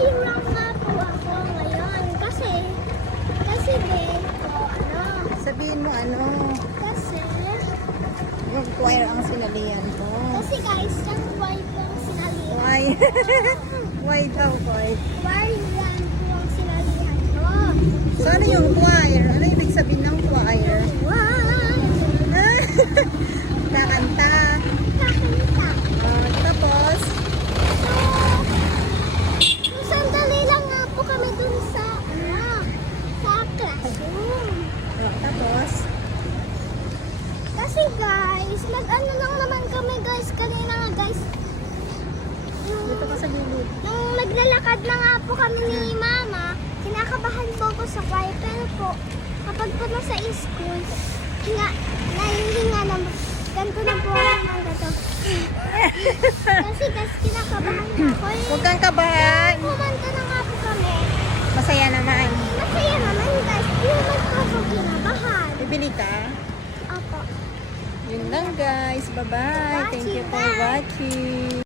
nahihirang nga po ako ngayon kasi din, Sabihin mo ano, kasi, yung choir ang sinalihan ko. kasi guys, yung white po ang sinalihan. Why? Why daw, why? White yan po ang sinalihan ko. So ano yung choir? Ano ibig sabihin ng choir? White! Kakanta. Kakanta. Tapos, So, sandali lang nga po kami dun sa classroom. tapos, Kasi guys, nag-ano lang naman kami guys, kanina nga guys. dito ka sa gilid. Nung naglalakad na nga po kami ni Mama, kinakabahan po ako sa choir. Pero po, kapag po nasa school, nahihinga na, ganito na po ako ng gato. Kasi guys, kinakabahan na ako. Huwag kang kabahan. Kumanta na nga po kami. Masaya naman. Masaya naman guys, hindi naman po ako kinabahan. Bibili ka? Opo. Yun lang guys. Bye-bye. Thank you for watching.